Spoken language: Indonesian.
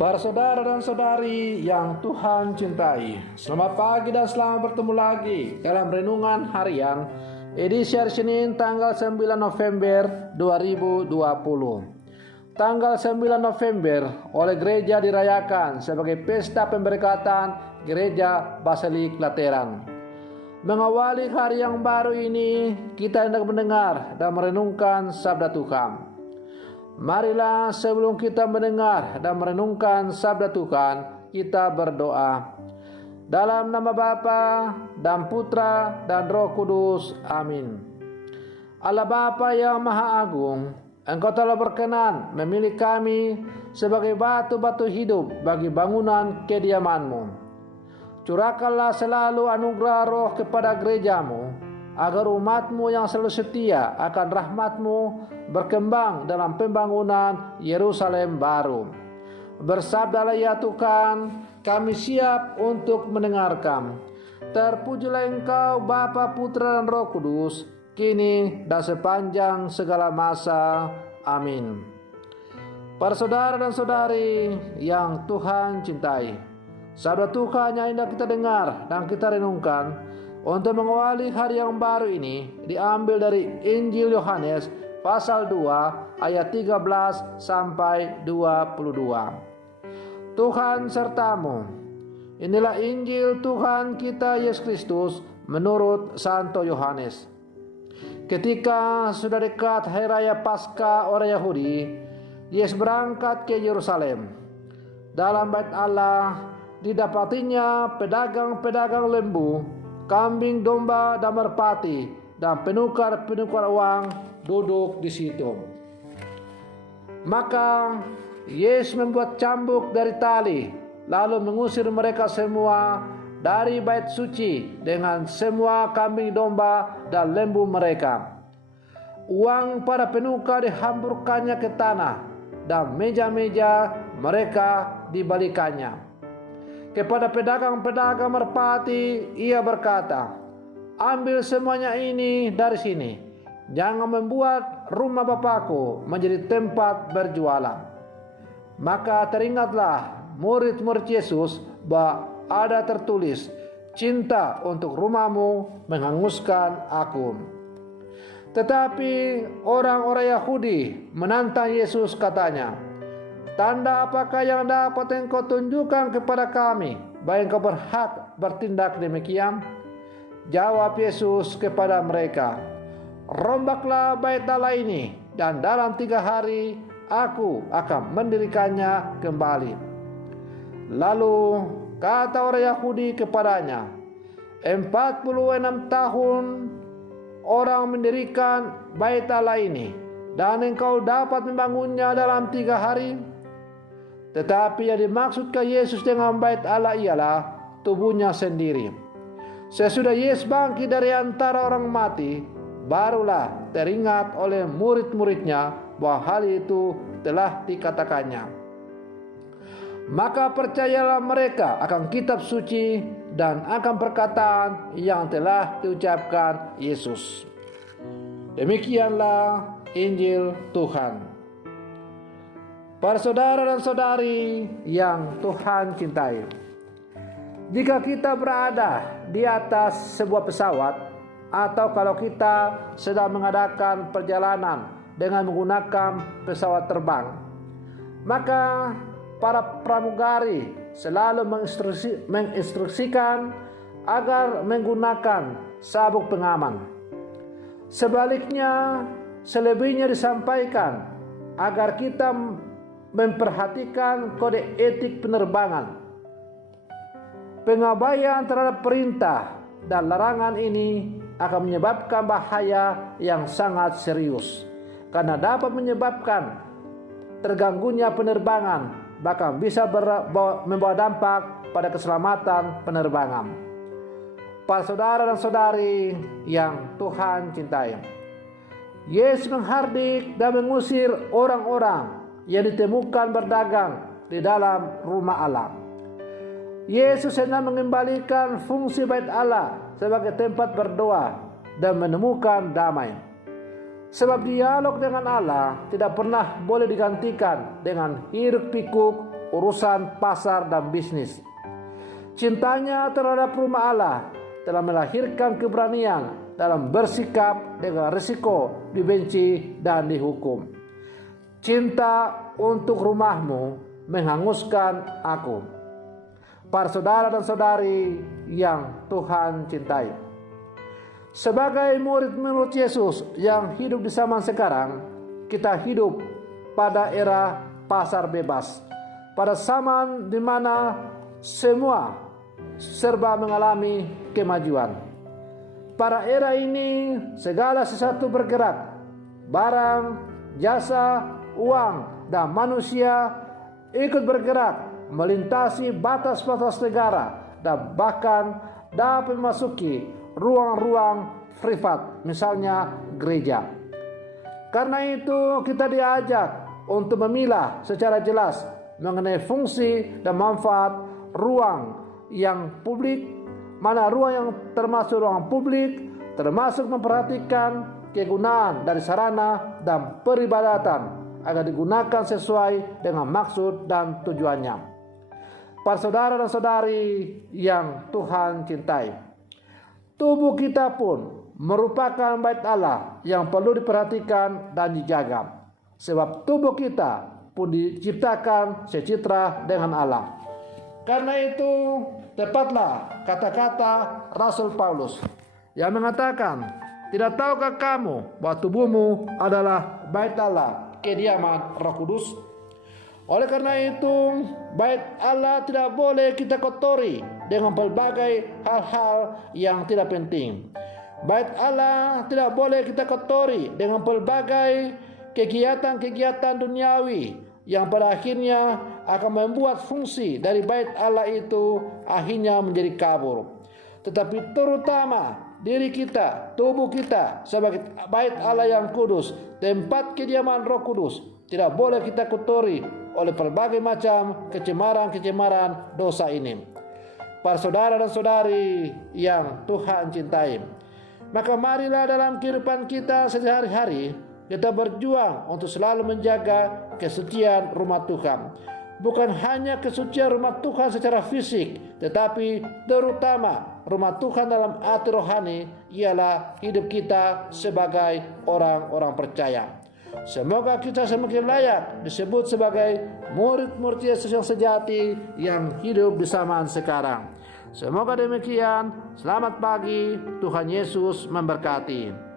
Para saudara dan saudari yang Tuhan cintai, selamat pagi dan selamat bertemu lagi dalam Renungan Harian edisi hari Senin tanggal 9 November 2020. Tanggal 9 November oleh gereja dirayakan sebagai pesta pemberkatan Gereja Basilik Lateran. Mengawali hari yang baru ini, kita hendak mendengar dan merenungkan sabda Tuhan. Marilah sebelum kita mendengar dan merenungkan sabda Tuhan, kita berdoa. Dalam nama Bapa dan Putra dan Roh Kudus. Amin. Allah Bapa yang Maha Agung, Engkau telah berkenan memilih kami sebagai batu-batu hidup bagi bangunan kediaman-Mu. Curahkanlah selalu anugerah roh kepada gereja-Mu, agar umat-Mu yang selalu setia akan rahmat-Mu berkembang dalam pembangunan Yerusalem baru. Bersabdalah ya Tuhan, kami siap untuk mendengarkan. Terpujilah Engkau Bapa, Putra dan Roh Kudus, kini dan sepanjang segala masa. Amin. Para saudara dan saudari yang Tuhan cintai, sabda Tuhan yang hendak kita dengar dan kita renungkan untuk mengawali hari yang baru ini diambil dari Injil Yohanes pasal 2 ayat 13 sampai 22. Tuhan sertamu. Inilah Injil Tuhan kita Yesus Kristus menurut Santo Yohanes. Ketika sudah dekat hari raya Paskah orang Yahudi, Yesus berangkat ke Yerusalem. Dalam bait Allah didapatinya pedagang-pedagang lembu, kambing, domba, dan merpati, dan penukar-penukar uang duduk di situ. Maka Yesus membuat cambuk dari tali, lalu mengusir mereka semua dari bait suci dengan semua kambing, domba, dan lembu mereka. Uang para penukar dihamburkannya ke tanah, dan meja-meja mereka dibalikannya. Kepada pedagang-pedagang merpati ia berkata, "Ambil semuanya ini dari sini. Jangan membuat rumah Bapakku menjadi tempat berjualan." Maka teringatlah murid-murid Yesus bahwa ada tertulis, "Cinta untuk rumahmu menghanguskan aku." Tetapi orang-orang Yahudi menantang Yesus, katanya, "Tanda apakah yang dapat engkau tunjukkan kepada kami bahwa engkau berhak bertindak demikian?" Jawab Yesus kepada mereka, "Rombaklah bait Allah ini, dan dalam 3 hari aku akan mendirikannya kembali." Lalu kata orang Yahudi kepadanya, 46 tahun orang mendirikan bait Allah ini, dan engkau dapat membangunnya dalam 3 hari? Tetapi yang dimaksudkan Yesus dengan bait Allah ialah tubuhnya sendiri. Sesudah Yesus bangkit dari antara orang mati, barulah teringat oleh murid-muridnya bahwa hal itu telah dikatakannya. Maka percayalah mereka akan kitab suci dan akan perkataan yang telah diucapkan Yesus. Demikianlah Injil Tuhan. Para saudara dan saudari yang Tuhan cintai, jika kita berada di atas sebuah pesawat, atau kalau kita sedang mengadakan perjalanan dengan menggunakan pesawat terbang, maka para pramugari selalu menginstruksikan agar menggunakan sabuk pengaman. Sebaliknya, selebihnya disampaikan agar kita memperhatikan kode etik penerbangan. Pengabaian terhadap perintah dan larangan ini akan menyebabkan bahaya yang sangat serius, karena dapat menyebabkan terganggunya penerbangan, bahkan bisa membawa dampak pada keselamatan penerbangan. Para saudara dan saudari yang Tuhan cintai, Yesus menghardik dan mengusir orang-orang yang ditemukan berdagang di dalam rumah Allah. Yesus hendak mengembalikan fungsi bait Allah sebagai tempat berdoa dan menemukan damai. Sebab dialog dengan Allah tidak pernah boleh digantikan dengan hiruk pikuk urusan pasar dan bisnis. Cintanya terhadap rumah Allah telah melahirkan keberanian dalam bersikap dengan risiko dibenci dan dihukum. Cinta untuk rumahmu menghanguskan aku. Para saudara dan saudari yang Tuhan cintai, sebagai murid-murid Yesus yang hidup di zaman sekarang, kita hidup pada era pasar bebas, pada zaman di mana semua serba mengalami kemajuan. Pada era ini segala sesuatu bergerak, barang, jasa, uang, dan manusia ikut bergerak melintasi batas-batas negara dan bahkan dapat memasuki ruang-ruang privat, misalnya gereja. Karena itu kita diajak untuk memilah secara jelas mengenai fungsi dan manfaat ruang yang publik, mana ruang yang termasuk ruang publik, termasuk memperhatikan kegunaan dari sarana dan peribadatan agar digunakan sesuai dengan maksud dan tujuannya. Para saudara dan saudari yang Tuhan cintai, tubuh kita pun merupakan bait Allah yang perlu diperhatikan dan dijaga. Sebab tubuh kita pun diciptakan secitra dengan Allah. Karena itu tepatlah kata-kata Rasul Paulus yang mengatakan, tidak tahukah kamu bahwa tubuhmu adalah bait Allah, kediaman Roh Kudus? Oleh karena itu, bait Allah tidak boleh kita kotori dengan berbagai hal-hal yang tidak penting. Bait Allah tidak boleh kita kotori dengan berbagai kegiatan-kegiatan duniawi yang pada akhirnya akan membuat fungsi dari bait Allah itu akhirnya menjadi kabur. Tetapi terutama diri kita, tubuh kita sebagai bait Allah yang kudus, tempat kediaman Roh Kudus, tidak boleh kita kotori oleh berbagai macam kecemaran-kecemaran dosa ini. Para saudara dan saudari yang Tuhan cintai, maka marilah dalam kehidupan kita sehari-hari kita berjuang untuk selalu menjaga kesucian rumah Tuhan. Bukan hanya kesucian rumah Tuhan secara fisik, tetapi terutama rumah Tuhan dalam arti rohani ialah hidup kita sebagai orang-orang percaya. Semoga kita semakin layak disebut sebagai murid-murid Yesus yang sejati yang hidup di zaman sekarang. Semoga demikian. Selamat pagi, Tuhan Yesus memberkati.